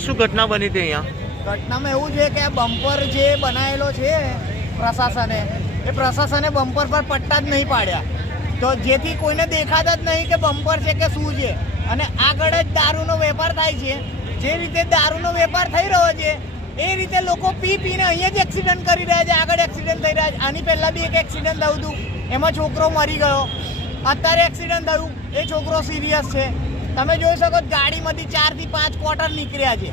શું ઘટના બની હતી અહીંયા? ઘટનામાં એવું છે કે આ બમ્પર જે બનાવેલો છે પ્રશાસને, એ પ્રશાસને બમ્પર પર પટ્ટા જ નહીં પાડ્યા, તો જેથી કોઈને દેખાતા જ નહીં કે બમ્પર છે કે શું છે. અને આગળ જ દારૂનો વેપાર થાય છે. જે રીતે દારૂનો વેપાર થઈ રહ્યો છે એ રીતે લોકો પી પીને અહીંયા જ એક્સિડન્ટ કરી રહ્યા છે. આગળ એક્સિડન્ટ થઈ રહ્યા છે. આની પહેલાં બી એક એક્સિડન્ટ થયું હતું, એમાં છોકરો મરી ગયો. અત્યારે એક્સિડન્ટ થયું, એ છોકરો સિરિયસ છે. તમે જોઈ શકો ગાડીમાંથી 4 થી 5 ક્વાર્ટર નીકળ્યા છે.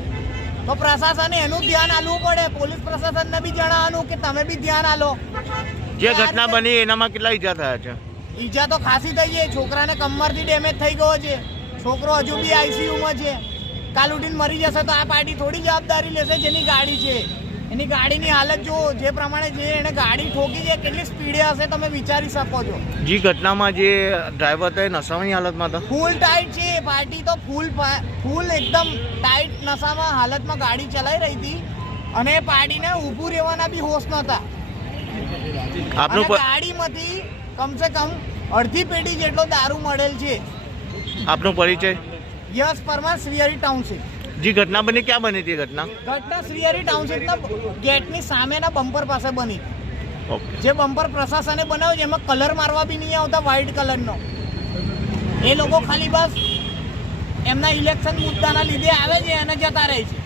તો પ્રશાસને એનું ધ્યાન આપવું પડે. પોલીસ પ્રશાસનને બી જણાવવાનું કે તમે બી ધ્યાન આપો. જે ઘટના બની એનામાં કેટલા ઈજા થયા છે? ઈજા તો ખાસી થઈ છે. છોકરાને કમરથી ડેમેજ થઈ ગયો છે. છોકરો હજુ બી આઈસીયુમાં છે. કાલ ઉઠીને મરી જશે તો આ પાર્ટી થોડી જવાબદારી લેશે જેની ગાડી છે. એની ગાડીની હાલત જો જે પ્રમાણે જે એને ગાડી ઠોકી છે, કેટલી સ્પીડે હશે તમે વિચારી શકો છો. જે ઘટનામાં જે ડ્રાઈવર હતો એ નશાની હાલતમાં હતો. ફૂલ ટાઈટ છે પાર્ટી તો, ફૂલ એકદમ ટાઈટ નશામાં હાલતમાં ગાડી ચલાવી રહી હતી. અને પાર્ટીને ઊભું રહેવાના બી હોશ નહોતા. આપનું ગાડીમાંથી કમસે કમ અડધી પેટી જેટલો દારૂ મળેલ છે. આપનો પરિચય? યશ પરમાર, શ્રીહરી ટાઉનશીપ. જે ઘટના બની ક્યાં બની હતી ઘટના? ઘટના શ્રીહરી ટાઉનશીપના ગેટની સામેના બમ્પર પાસે બની. ઓકે. જે બમ્પર પ્રશાસને બનાવ્યો છે એમાં કલર મારવા બી નહીં આવતા, વ્હાઇટ કલરનો. એ લોકો ખાલી બસ એમના ઇલેક્શન મુદ્દાના લીધે આવે છે અને જતા રહે છે.